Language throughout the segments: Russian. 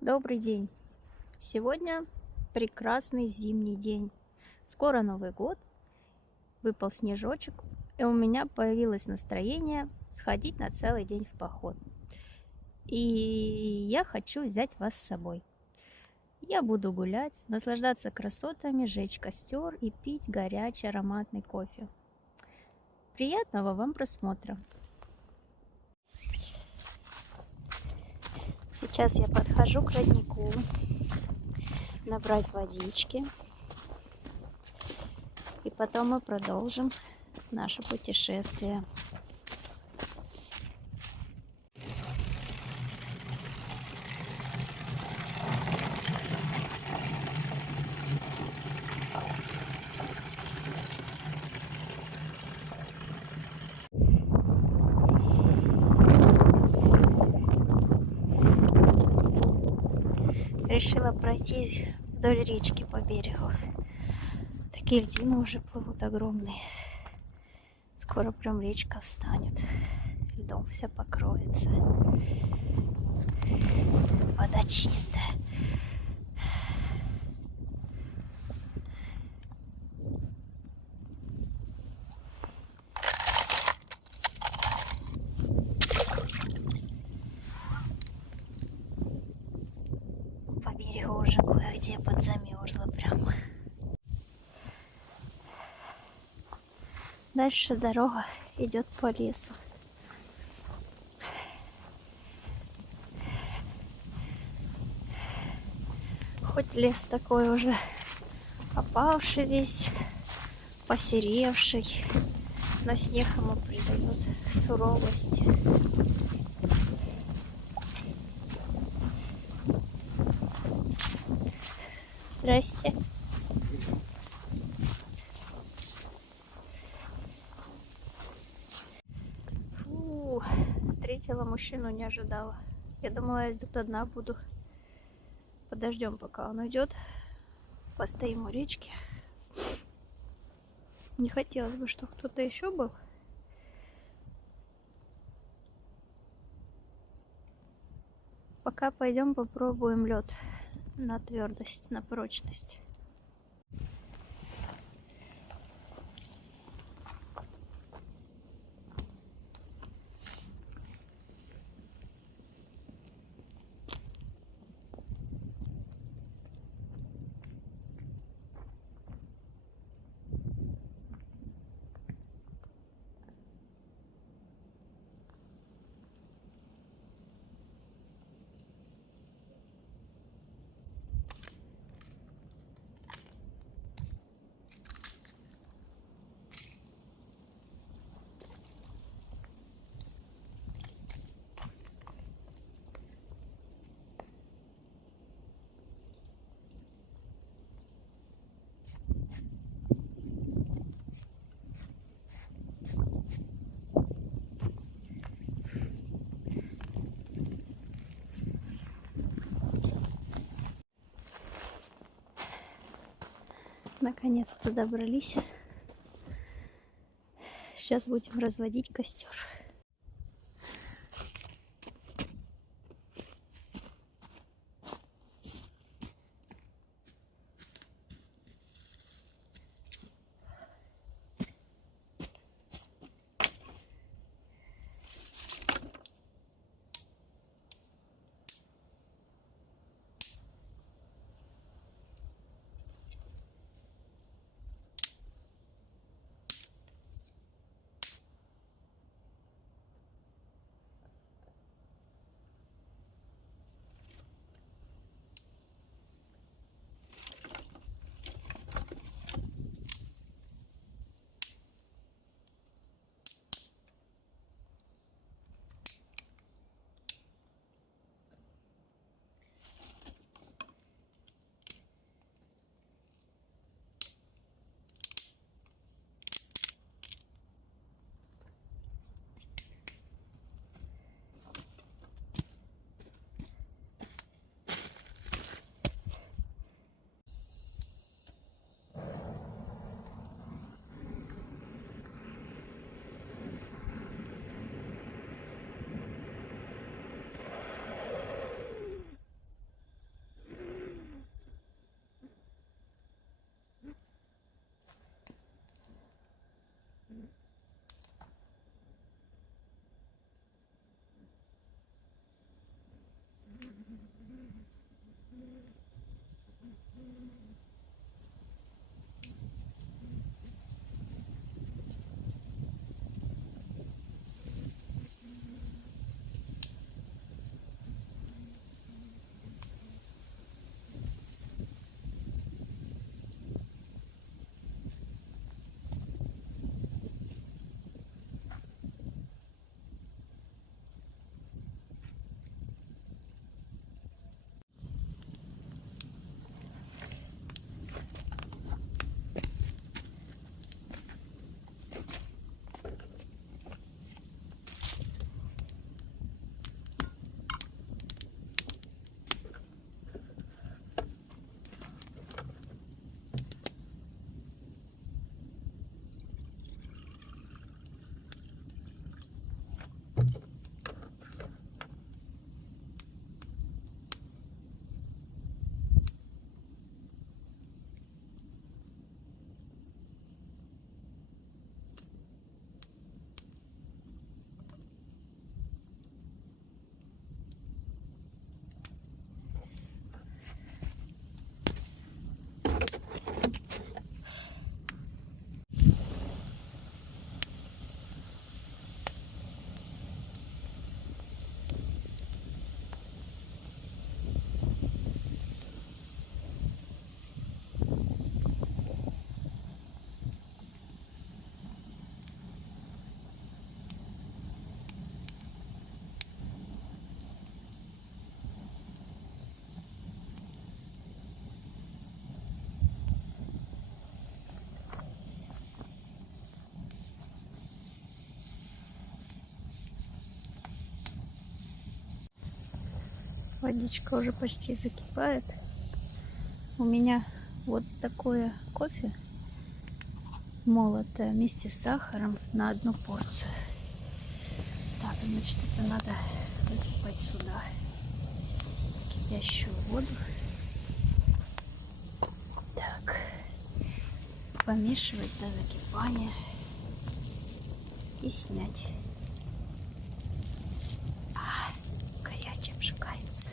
Добрый день! Сегодня прекрасный зимний день. Скоро Новый год, выпал снежочек, и у меня появилось настроение сходить на целый день в поход. И я хочу взять вас с собой. Я буду гулять, наслаждаться красотами, жечь костер и пить горячий ароматный кофе. Приятного вам просмотра! Сейчас я подхожу к роднику, набрать водички, и потом мы продолжим наше путешествие. Решила пройти вдоль речки по берегу. Такие льдины уже плывут огромные. Скоро прям речка станет. Льдом вся покроется. Вода чистая. По берегу уже кое-где подзамерзла прям. Дальше дорога идет по лесу. Хоть лес такой уже опавший весь, посеревший, но снег ему придает суровости. Здрасте. Фу, встретила мужчину, не ожидала. Я думала, я тут одна буду. Подождем, пока он уйдет. Постоим у речки. Не хотелось бы, чтобы кто-то еще был. Пока пойдем попробуем лед на твердость, на прочность. Наконец-то добрались. Сейчас будем разводить костер. Водичка уже почти закипает. У меня вот такое кофе молотое вместе с сахаром на одну порцию. Так, значит, это надо высыпать сюда кипящую воду. Так, помешивать до закипания и снять. Горячий обжигается.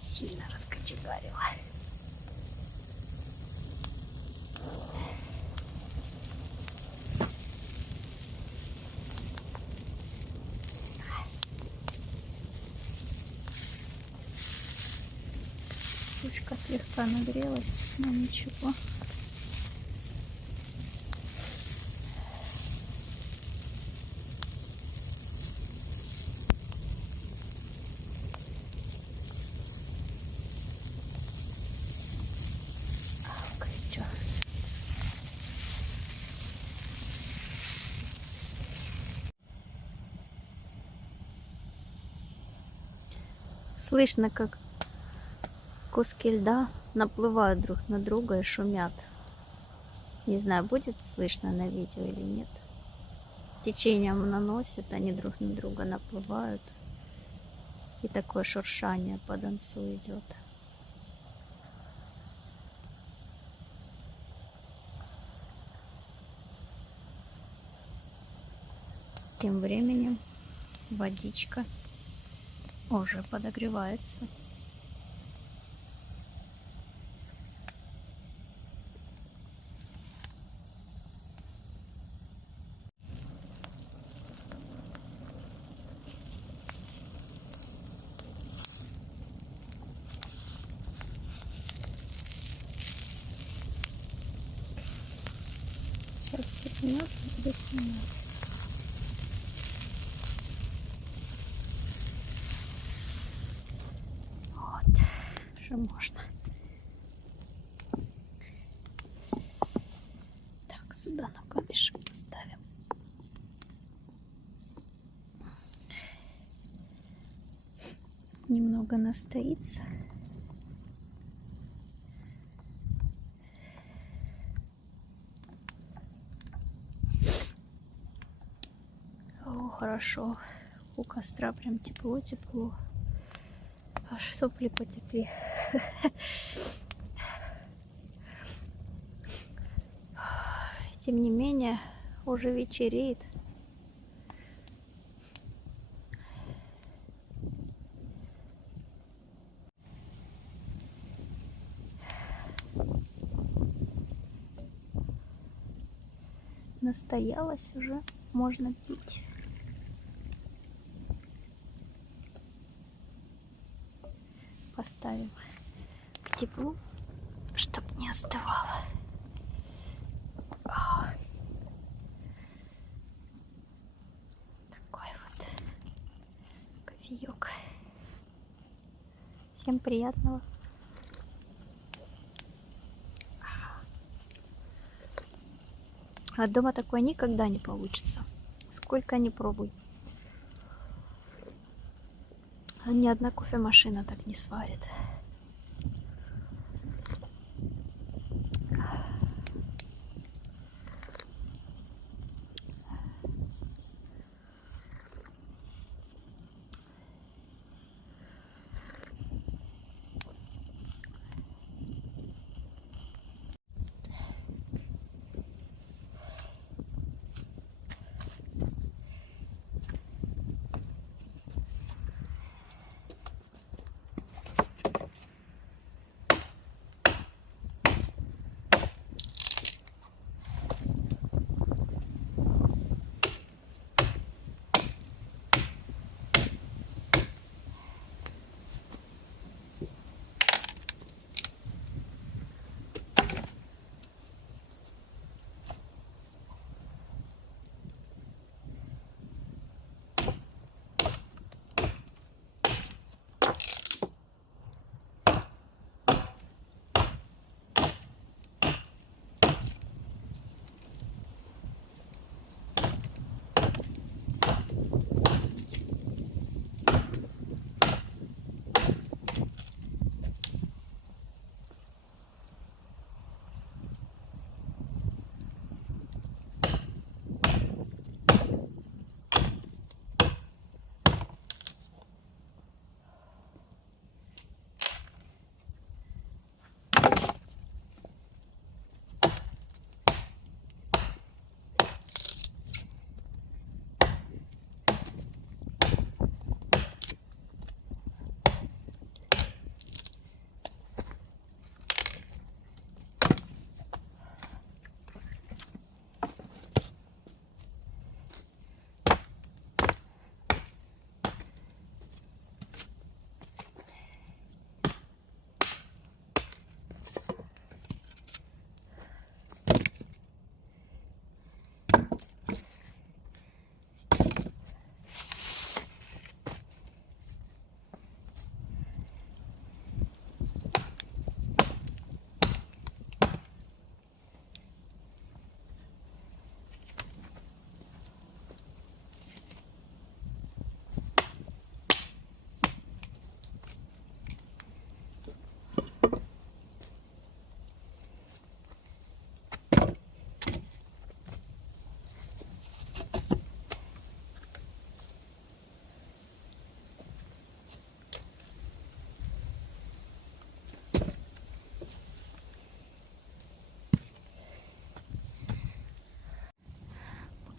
Сильно раскочегарила. Ручка слегка нагрелась, но ничего. Горячо. Слышно, как куски льда наплывают друг на друга и шумят. Не знаю, будет слышно на видео или нет. Течением наносят, они друг на друга наплывают. И такое шуршание по донцу идет. Тем временем водичка уже подогревается. Сейчас кипнет, буду снимать. Вот, уже можно. Так, сюда на камешек поставим. Немного настоится. О, хорошо. У костра прям тепло-тепло. Аж сопли потекли. Тем не менее, уже вечереет. Настоялась уже, можно пить. Поставим к теплу, чтоб не остывало. Такой вот кофеек. Всем приятного. А дома такое никогда не получится. Сколько ни пробуй. Ни одна кофемашина так не сварит.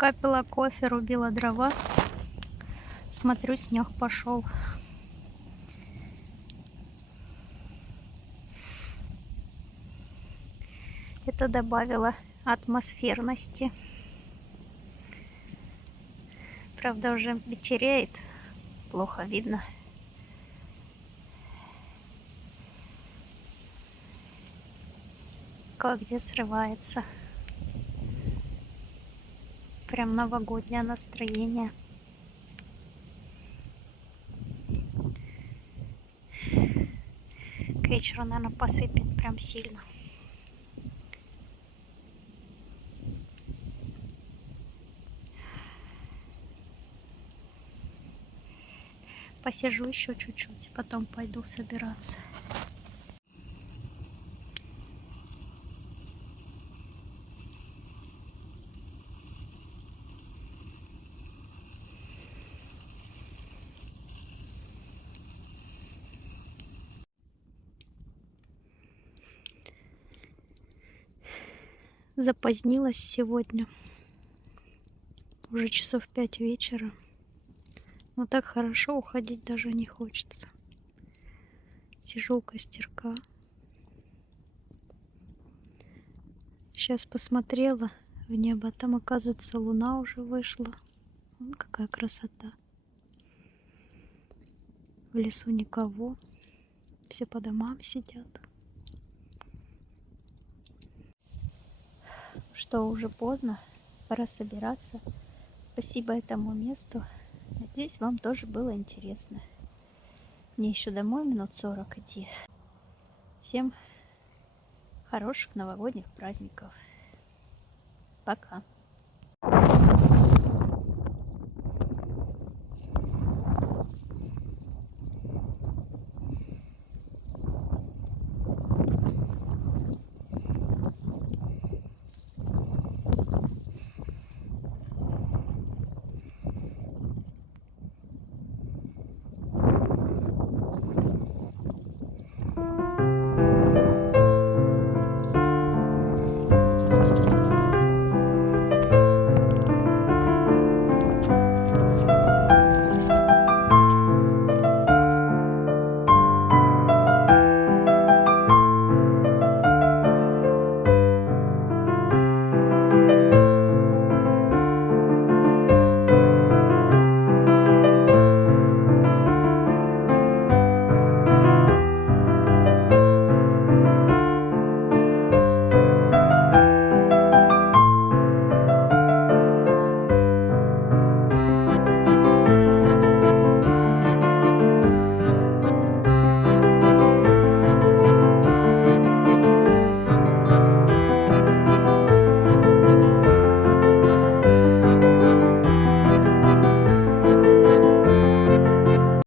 Пока пила кофе, рубила дрова, смотрю, снег пошел. Это добавило атмосферности. Правда, уже вечереет, плохо видно. Кое-где срывается. Прям новогоднее настроение. К вечеру, наверное, посыпет прям сильно. Посижу еще чуть-чуть, потом пойду собираться. Запозднилась сегодня. Уже часов 5 вечера. Но так хорошо, уходить даже не хочется. Сижу у костерка. Сейчас посмотрела в небо. Там, оказывается, луна уже вышла. Вон какая красота. В лесу никого. Все по домам сидят. Что, уже поздно. Пора собираться. Спасибо этому месту. Надеюсь, вам тоже было интересно. Мне еще домой минут 40 идти. Всем хороших новогодних праздников. Пока.